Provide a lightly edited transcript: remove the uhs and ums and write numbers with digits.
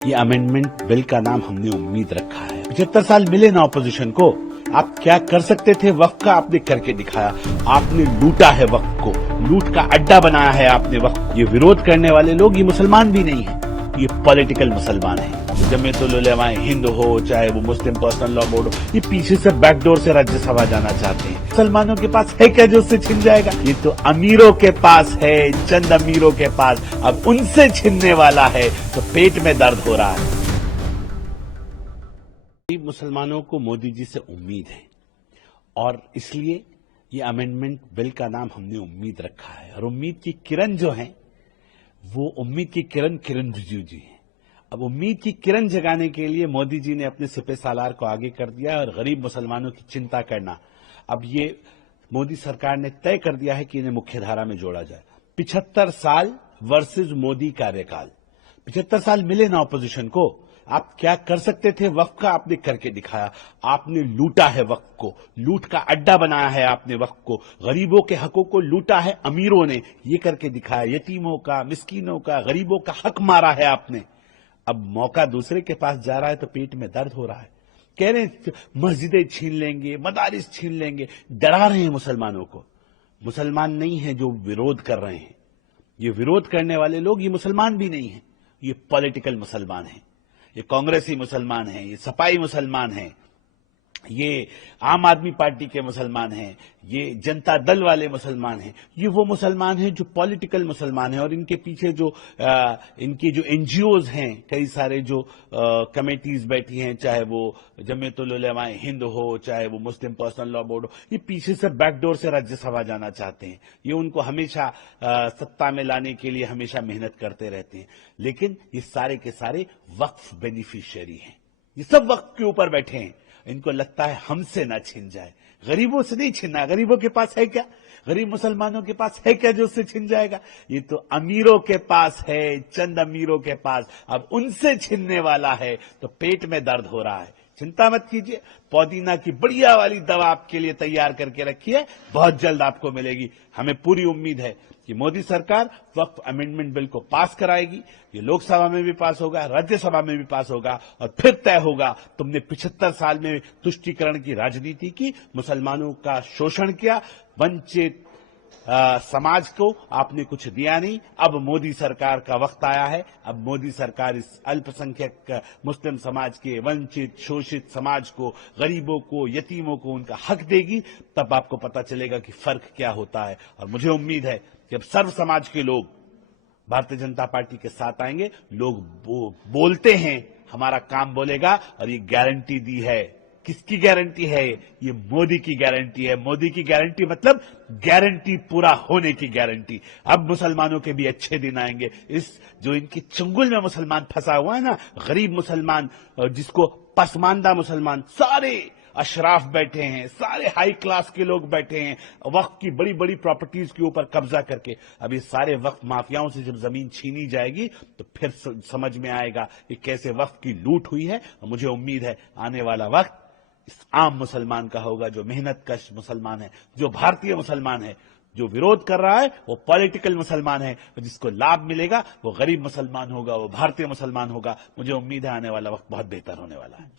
ये amendment bill का नाम हमने उम्मीद रखा है। 75 साल मिले ना ऑपोजिशन को, आप क्या कर सकते थे वक्त का आपने करके दिखाया। आपने लूटा है वक्त को, लूट का अड्डा बनाया है आपने वक्त। ये विरोध करने वाले लोग ये मुसलमान भी नहीं है, ये पॉलिटिकल मुसलमान है। जमीयतुल उलमा हिंद हो चाहे वो मुस्लिम पर्सनल लॉ बोर्ड हो, ये पीछे से बैकडोर से राज्यसभा जाना चाहते हैं। मुसलमानों के पास है क्या जो उससे छिन जाएगा? ये तो अमीरों के पास है, चंद अमीरों के पास। अब उनसे छिनने वाला है तो पेट में दर्द हो रहा है। मुसलमानों को मोदी जी से उम्मीद है और इसलिए ये अमेंडमेंट बिल का नाम हमने उम्मीद रखा है। और उम्मीद की किरण जो है वो उम्मीद की किरण रिजिजू जी है। अब उम्मीद की किरण जगाने के लिए मोदी जी ने अपने सिपह सालार को आगे कर दिया और गरीब मुसलमानों की चिंता करना अब ये मोदी सरकार ने तय कर दिया है कि इन्हें मुख्यधारा में जोड़ा जाए। 75 साल वर्सेस मोदी कार्यकाल। 75 साल मिले ना ऑपोजिशन को, आप क्या कर सकते थे वक्त का आपने करके दिखाया। आपने लूटा है वक्त को, लूट का अड्डा बनाया है आपने वक्त को। गरीबों के हकों को लूटा है अमीरों ने, ये करके दिखाया। यतीमों का, मिस्कीनों का, गरीबों का हक मारा है आपने। अब मौका दूसरे के पास जा रहा है तो पेट में दर्द हो रहा है। कह रहे हैं मस्जिदें छीन लेंगे, मदारिस छीन लेंगे, डरा रहे हैं मुसलमानों को। मुसलमान नहीं है जो विरोध कर रहे हैं, ये विरोध करने वाले लोग ये मुसलमान भी नहीं है, ये पॉलिटिकल मुसलमान है। ये कांग्रेसी मुसलमान हैं, ये सपाई मुसलमान हैं, ये आम आदमी पार्टी के मुसलमान हैं, ये जनता दल वाले मुसलमान हैं। ये वो मुसलमान हैं जो पॉलिटिकल मुसलमान हैं और इनके पीछे जो इनके जो एनजीओज हैं, कई सारे जो कमेटीज बैठी हैं, चाहे वो जमीयतुल उलमा हिंद हो चाहे वो मुस्लिम पर्सनल लॉ बोर्ड हो, ये पीछे से बैकडोर से राज्यसभा जाना चाहते हैं। ये उनको हमेशा सत्ता में लाने के लिए हमेशा मेहनत करते रहते हैं। लेकिन ये सारे के सारे वक्फ बेनिफिशियरी हैं, ये सब वक्फ के ऊपर बैठे हैं। इनको लगता है हमसे ना छिन जाए। गरीबों से नहीं छिना, गरीबों के पास है क्या? गरीब मुसलमानों के पास है क्या जो उससे छिन जाएगा? ये तो अमीरों के पास है, चंद अमीरों के पास। अब उनसे छिनने वाला है तो पेट में दर्द हो रहा है। चिंता मत कीजिए, पुदीना की बढ़िया वाली दवा आपके लिए तैयार करके रखी है, बहुत जल्द आपको मिलेगी। हमें पूरी उम्मीद है कि मोदी सरकार वक्फ अमेंडमेंट बिल को पास कराएगी। ये लोकसभा में भी पास होगा, राज्यसभा में भी पास होगा और फिर तय होगा तुमने 75 साल में तुष्टीकरण की राजनीति की, मुसलमानों का शोषण किया, वंचित समाज को आपने कुछ दिया नहीं। अब मोदी सरकार का वक्त आया है। अब मोदी सरकार इस अल्पसंख्यक मुस्लिम समाज के वंचित शोषित समाज को, गरीबों को, यतीमों को उनका हक देगी। तब आपको पता चलेगा कि फर्क क्या होता है। और मुझे उम्मीद है कि अब सर्व समाज के लोग भारतीय जनता पार्टी के साथ आएंगे। लोग बोलते हैं, हमारा काम बोलेगा और ये गारंटी दी है। किसकी गारंटी है? ये मोदी की गारंटी है। मोदी की गारंटी मतलब गारंटी पूरा होने की गारंटी। अब मुसलमानों के भी अच्छे दिन आएंगे। इस जो इनकी चंगुल में मुसलमान फंसा हुआ है ना, गरीब मुसलमान, जिसको पसमानदा मुसलमान, सारे अशराफ बैठे हैं, सारे हाई क्लास के लोग बैठे हैं वक्त की बड़ी बड़ी प्रॉपर्टीज के ऊपर कब्जा करके। अब ये सारे वक्त माफियाओं से जब जमीन छीनी जाएगी तो फिर समझ में आएगा कि कैसे वक्त की लूट हुई है। और मुझे उम्मीद है आने वाला वक्त इस आम मुसलमान का होगा, जो मेहनत कश मुसलमान है, जो भारतीय मुसलमान है। जो विरोध कर रहा है वो पॉलिटिकल मुसलमान है, जिसको लाभ मिलेगा वो गरीब मुसलमान होगा, वो भारतीय मुसलमान होगा। मुझे उम्मीद है आने वाला वक्त बहुत बेहतर होने वाला है।